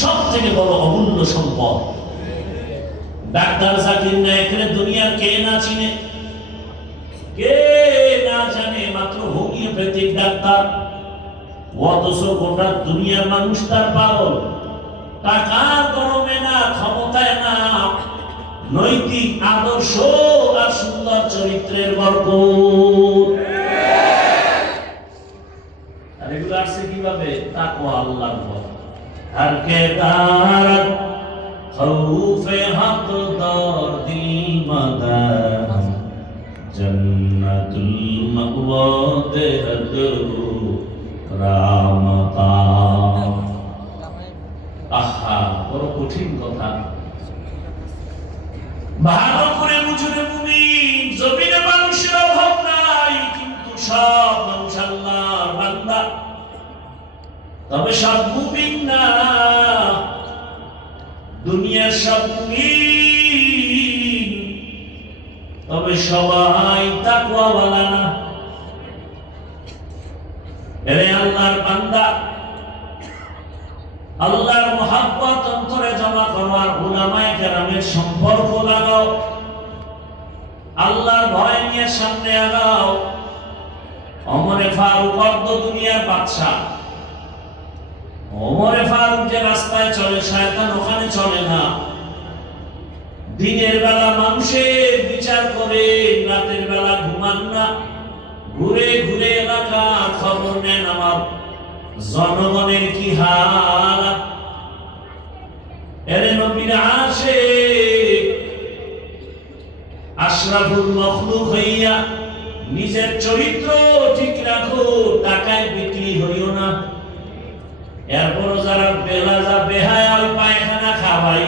সব থেকে বড় অমূল্য সম্পদ। ডাক্তার জাকির নায়েকের দুনিয়া কে না চিনে, কে না জানে, মাত্র হোমিওপ্যাথিক ডাক্তার। অথচ গোটা দুনিয়ার মানুষ তার পাগল। টাকার গরমে না, ক্ষমতায় না, নৈতিক আদর্শ আর সুন্দর চরিত্রের বরকত। আর এগুলো আসছে কিভাবে? তাকওয়া, আল্লাহর ভয়। हर के दारत खौफे हक दौर दी मदद जन्नतुल मअवा देहद रामता। আহা, বড় কঠিন কথা। ভালো করে বুঝুনে মুমিন, জমিনে মানুষের অভাব নাই, কিন্তু সব মানুষ আল্লাহর বান্দা। তবে সব মুমিন না, দুনিয়ার সব মুমিন, তবে সবাই তাকওয়াওয়ালা না। এরে আল্লাহর বান্দা, আল্লাহর মহব্বত অন্তরে জমা করো আর উলামায়ে কেরামের সম্পর্ক লাগাও। আল্লাহর ভয় নিয়ে সামনে আগাও। ওমরে ফারুক অর্ধ দুনিয়ার বাদশা। ওমরে ফারুক যে রাস্তায় চলে, শয়তান ওখানে চলে না। দিনের বেলা মানুষের বিচার করে, রাতের বেলা ঘুমান না। ঘুরে ঘুরে এলাকার খবর নেন, আমার জনগণের কি হাল। এরে নবীর আশিক, আশরাফুল মখলুক হইয়া নিজের চরিত্র ঠিক রাখো, টাকায় বিক্রি হইও না। এরপর যারা বেলাজা বেহায়া ওই পায়খানা খাওয়াই,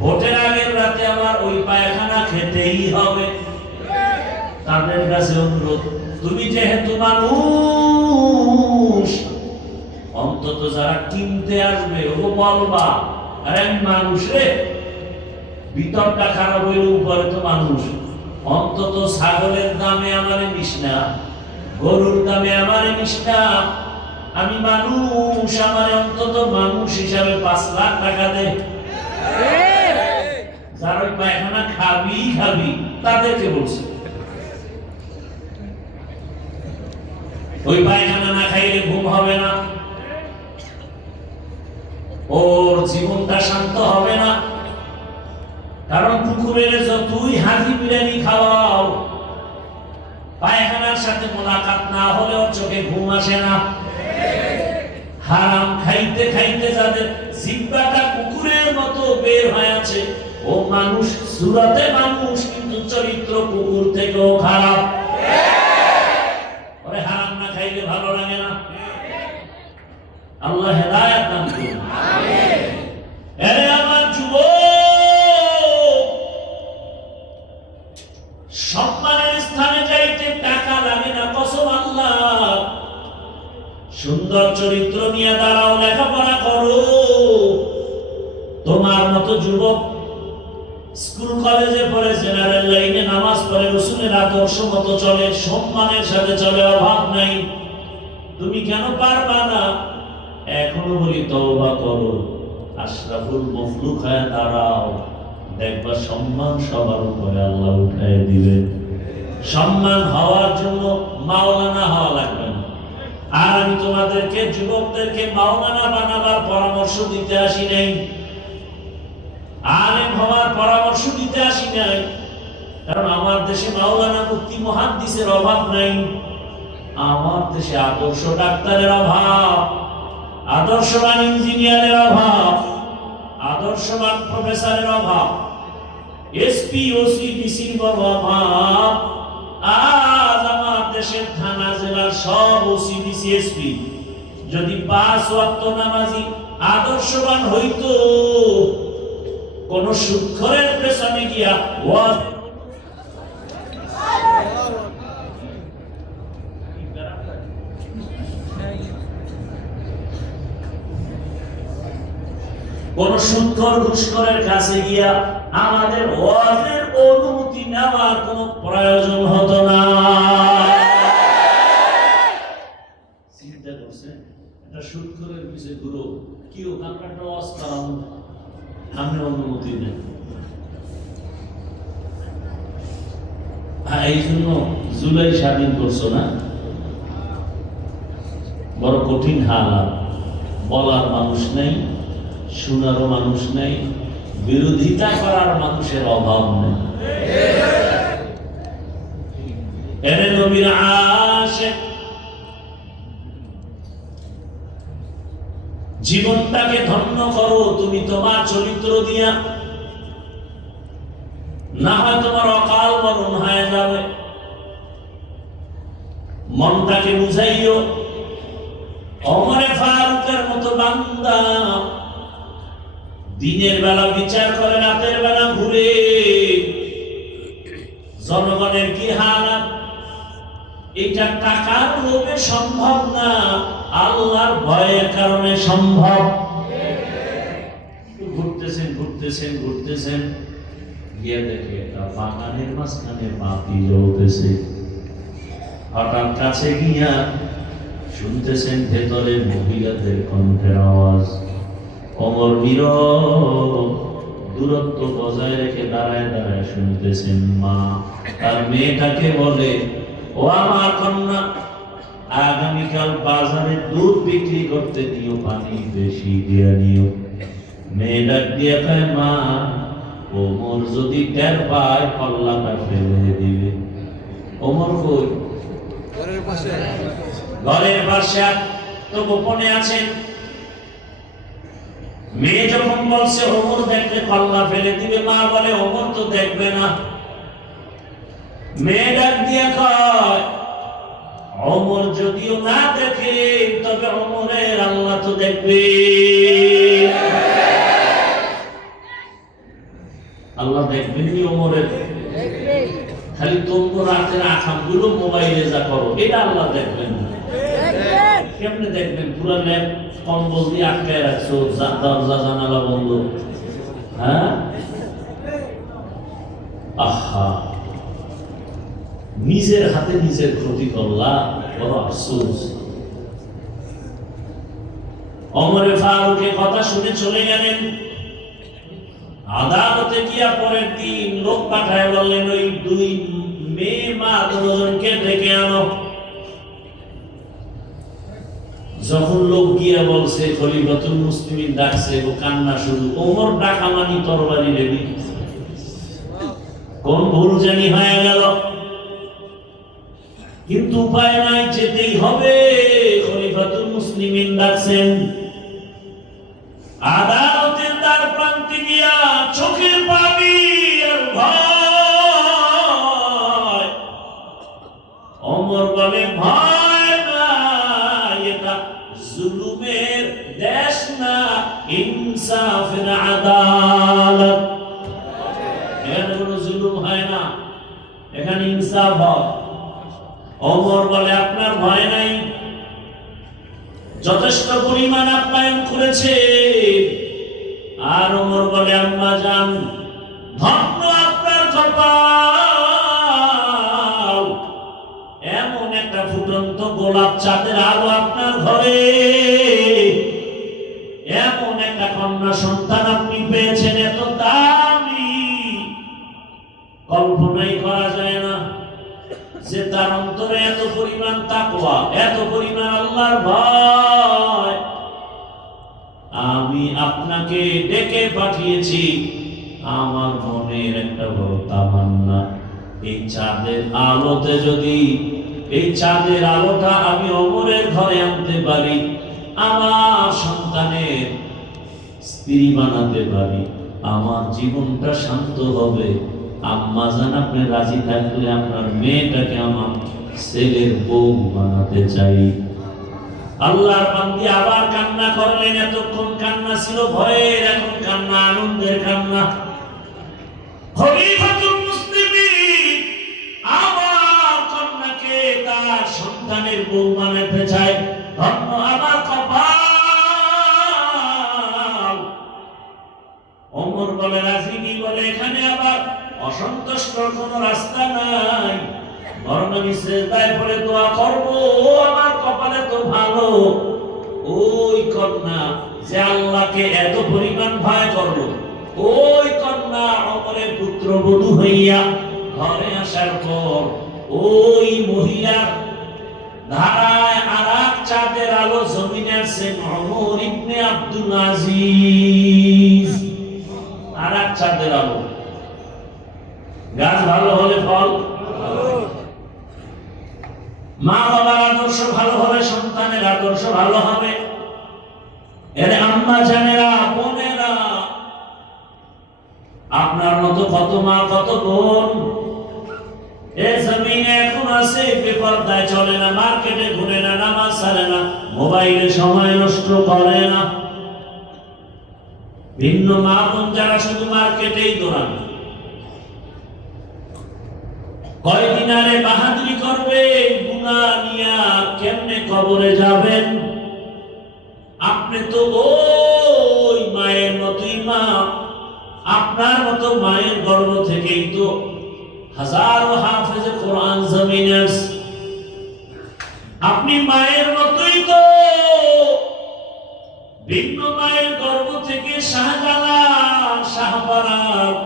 ভোটের আগের রাতে আমার ওই পায়খানা খেতেই হবে, তাদের কাছে অনুরোধ, তুমি যেহেতু মানুষ, অন্তত যারা কিনতে আসবে ও বলবা, আরে আমি মানুষ রে, ভিতরটা খারাপ হইলে উপরে তো মানুষ। অন্তত ছাগলের দামে আমারে নিস না, গরুর দামে আমারে নিস না। আমি মানুষ, আমার অন্তত মানুষ হিসাবে 5 লাখ টাকা দে। যারা ওই পায়খানা খাবি তাদেরকে বলছে, ওই পায়খানা না খাইলে ঘুম হবে না, ওর জীবনটা শান্ত হবে না। কারণ পুকুরের যতই হাজি বিরিয়ানি খাওয়াও, পায়খানার সাথে মোলাকাত না হলে ওর চোখে ঘুম আসে না। হারাম খাইতে খাইতে যাদের জিহ্বাটা কুকুরের মতো বের হয়ে আছে, ও মানুষ, সুরাতে মানুষ, কিন্তু চরিত্র কুকুর থেকেও খারাপ। ওরে হারাম না খাইলে ভালো লাগে না। আল্লাহ হেদায়েত দান করুন। আমিন। এরে আমার যুবক, সম্মানের স্থানে যাইতে টাকা লাগে না, কসম আল্লাহ। সুন্দর চরিত্র নিয়ে দাঁড়াও, লেখাপড়া করো। তোমার মতো যুবক স্কুল কলেজে পড়ে, জেনারেল লাইনে নামাজ পড়ে, রাসূলের আদর্শ মতো চলে, সম্মানের সাথে চলে, অভাব নাই। তুমি কেন পারবা না? এখনো বলি তওবা করো, আশরাফুল মখলুক হয়ে দাঁড়াও, দেখবা সম্মান সবার উপরে আল্লাহ উঠায় দিবে। সম্মান হওয়ার জন্য মাওলানা হওয়া লাগবে না। আর আমি তোমাদেরকে, যুবকদেরকে মাওলানা বানাবার পরামর্শ দিতে আসি নাই, আলেম হওয়ার পরামর্শ দিতে আসি নাই। কারণ আমার দেশে মাওলানা, মুফতি, মুহাদ্দিসের অভাব নাই। আমার দেশে আদর্শ ডাক্তারের অভাব, আদর্শবান ইঞ্জিনিয়ারের অভাব, আদর্শবান প্রফেসরের অভাব, এসপি, ওসি, ডিসির বড় অভাব। আজ আমার দেশের থানা জেলার সব ওসি, ডিসি, এসপি যদি 5 ওয়াক্ত নামাজি আদর্শবান হইতো, কোন সুদখোরের পেছনে গিয়া ওয়াজ কোন সুদখোর ঘুষখোরের কাছে গিয়া আমাদের ওয়াজের অনুমতি নেওয়ার কোনো প্রয়োজন হতো না। চিন্তা করছেন, একটা সুদখোরের পিছে ঘুরো, কি ও কামরাটা অস্কার আমি অনুমতি নেই। এই জন্য জুলাই স্বাধীন করছো না, বড় কঠিন হালাত। বলার মানুষ নেই, শোনারও মানুষ নেই, বিরোধিতা করার মানুষের অভাব নেই। এরে নবীর আশিক, জীবনটাকে ধন্য করো তুমি তোমার চরিত্র দিয়া, না হয় তোমার অকাল মরণ হয়ে যাবে। মনটাকে বুঝাইও। ওমরে ফারুকের মতো বান্দা দিনের বেলা বিচার করে, রাতের বেলা ঘুরে। জনগণের কি হালাত, এটা টাকার লোভে সম্ভব না, আল্লাহর ভয়ের কারণে সম্ভব। ঘুরতেছেন ঘুরতেছেন ঘুরতেছেন, গিয়ে দেখে একটা বাগানের মাঝখানে বাতি জ্বলতেছে। হঠাৎ কাছে গিয়া শুনতেছেন ভেতরে মহিলাদের কণ্ঠের আওয়াজ। ওমর নীরব, দূরত্ব বজায় রেখে দাঁড়ায় দাঁড়ায় শুনতেছেন। মা তার মেয়েটাকে বলে, ও আমার কন্যা, আগামীকাল বাজারে দুধ বিক্রি করতে দিও, পানি বেশি দিয়ে নিও। মেয়েটা দিয়ে কয়, মা ওমর যদি টের পায় পাল্লাটা ফেলে দিবে। ওমর কই? ঘরের পাশে তো গোপনে আছেন। মেয়ে যখন বলছে ওমর দেখলে পাল্লা ফেলে দিবে, মা বলে ওমর তো দেখবে না। মেয়ে ডাক দিয়ে কয়, ওমর যদিও না দেখে তবে ওমরের আল্লাহ তো দেখবে। আল্লাহ দেখবেন কি ওমরের? খালি তোমরা রাতের আকামগুলো মোবাইলে যা করো, এটা আল্লাহ দেখবেন না। কেমনে দেখবেন? পুরো ল্যাব কম্বল দিয়ে আটকায় রাখছো, দরজা জানালা বন্ধ। হ্যাঁ, আহা, নিজের হাতে নিজের ক্ষতি করলা, বড় আফসোস। ওমরে ফারুক কথা শুনে চলে গেলেন। আদালতে গিয়া পরের দিন লোক পাঠায় বললেন, ওই দুই মেয়ে মা দুজনকে ডেকে আনো। যখন লোক গিয়া বলছে খলিফাতুল মুসলিমিন ডাকছে, ও কান্না শুরু। ওমর ডাকা মানি তরবারি রেডি। কোন ভুল জানি হয়ে গেল, কিন্তু উপায় নাই, যেতেই হবে। খলিফাতুল মুসলিমিন ডাকছেন। আদালতের দ্বার প্রান্তে গিয়া চোখের পানি আর ভয়। ওমর বলে, ভয় না, এটা জুলুমের দেশ না, ইনসাফের আদালত। এখানে কোনো জুলুম হয় না, এখানে ইনসাফ হয়। ওমর বলে, আপনার ভয় নাই, যথেষ্ট পরিমাণ আপ্যায়ন করেছে। আর ওমর বলে, আম্মা জান, ধন্য আপনার কপাল, এমন একটা ফুটন্ত গোলাপ চাঁদের আলো আপনার ঘরে, এমন একটা কন্যা সন্তান আপনি পেয়েছেন, এত দামি, কল্পনাই করা যায় না যে তার অন্তরে এত পরিমাণ তাকওয়া, এত পরিমাণ আল্লাহর ভয়। আমি আপনাকে ডেকে পাঠিয়েছি, আমার মনের একটা বড় তামান্না, এই চাঁদের আলোতে যদি এই চাঁদের আলোটা আমি ওমরের ঘরে আনতে পারি, আমার সন্তানের স্ত্রী বানাতে পারি, আমার জীবনটা শান্ত হবে। আম্মা জান, আপনি রাজি থাকলে আপনার মেয়েটাকে আমার ছেলের বউ বানাতে চাই। আল্লাহর বান্দি আবার কান্না করলেন। এতক্ষণ কান্না ছিল ভয়ের, এখন কান্না আনন্দের কান্না। খলিফাতুল মুসলিমিন আমার কন্যাকে তার সন্তানের বউ বানাতে চায়, ধন্য আমার কপাল। ওমর বলে, রাজি কি? বলে, এখানে আবার অসন্তুষ্টর কোন রাস্তা নাই, বরং আমি সেজদায় পড়ে দোয়া করব, ও আমার কপালে তো ভালো, ওই কন্যা যে আল্লাহকে এত পরিমাণ ভয় করলো, ওই কন্যা ওমরের পুত্রবধূ হইয়া ঘরে আসার পর ওই মহিলার ধারায় আরাক চাঁদের আলো জমিনে আসছে ওমর ইবনে আব্দুল আজিজ। আরাক চাঁদের আলো। গাছ ভালো হলে ফল, মা বাবার আদর্শ ভালো হবে, সন্তানের আদর্শ ভালো হবে। এর আম্মা জানেরা, বোনেরা, আপনার মতো কত মা কত বোন এই জমিনে এখন আছে, বেপরদায় চলে না, মার্কেটে ঘুরে না, নামাজ ছাড়ে না, মোবাইলে সময় নষ্ট করে না। ভিন্ন মা বোন যারা শুধু মার্কেটেই দৌড়ান, কয়দিন আরে বাহাদুরি করবে, গুনাহ নিয়া কেমনে কবরে যাবেন? আপনি তো ওই মায়ের মতোই মা, আপনার মতো মায়ের গর্ভ থেকেই তো হাজারো হাফেজে কোরআন জমিনে আসছে। আপনি মায়ের মতোই তো ভিন্ন মায়ের গর্ভ থেকে শাহজালাল, শাহবারাত,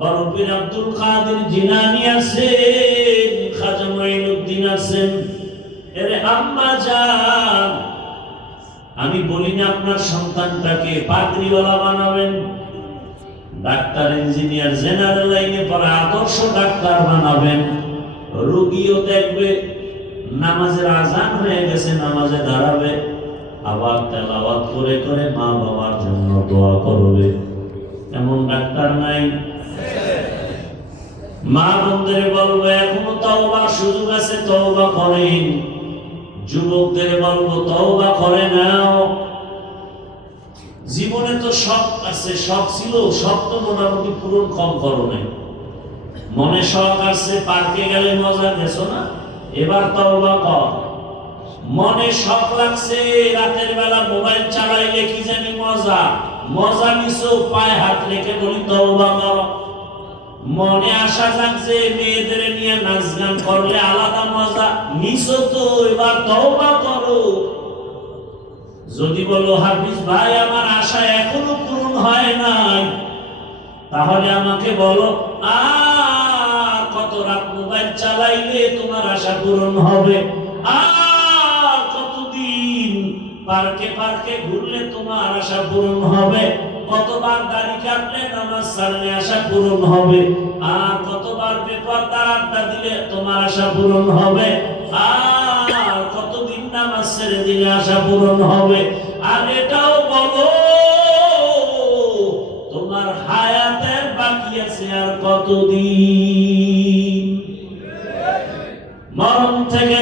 বড় পীর আব্দুল কাদের জিলানী আছেন, খাজা মঈনুদ্দিন আছেন। এর আম্মা জান, আমি বলি না আপনার সন্তানটাকে পাগড়িওয়ালা বানাবেন, ডাক্তার, ইঞ্জিনিয়ার, জেনারেল লাইনে পড়া আদর্শ ডাক্তার বানাবেন। রোগীও দেখবে নামাজের আজান হয়ে গেছে, নামাজে দাঁড়াবে, আবার তেলাওয়াত করে করে মা বাবার জন্য দোয়া করবে। এমন ডাক্তার নাই? মা বোনদের বলবো এখনো তওবার সুযোগ আছে, তওবা করেন। যুবকদের বলবো তওবা করে নাও। জীবনে তো শখ আছে, শখ ছিল, শখ তো মোটামুটি পূরণ কম করো নাই। মনে শখ আছে, পার্কে গেলে মজা, গেছো না, এবার তওবা কর। মনে শখ লাগছে রাতের বেলা মোবাইল চালাইলে কি জানি মজা, মজা নিছো, পায়ে হাত রেখে বলি তওবা কর। মনে আশা জাগছে মেয়েদের নিয়ে নাচ গান করলে আলাদা মজা, নিছো তো, এবার তওবা করো। যদি বলো হাফিজ ভাই আমার আশা এখনো পূরণ হয় নাই, তাহলে আমাকে বলো আর কত রাত মোবাইল চালাইলে তোমার আশা পূরণ হবে, আর কতদিন পার্কে পার্কে ঘুরলে তোমার আশা পূরণ হবে, কতবার দাড়ি কাটলে নামাজ ছাড়লে আশা পূরণ হবে, আর কতবার বেপরদা আড্ডা দিলে তোমার আশা পূরণ হবে, আর কতদিন নামাজ ছেড়ে দিলে আশা পূরণ হবে। আর এটাও বলো তোমার হায়াতের বাকি আছে আর কতদিন, মরণ থেকে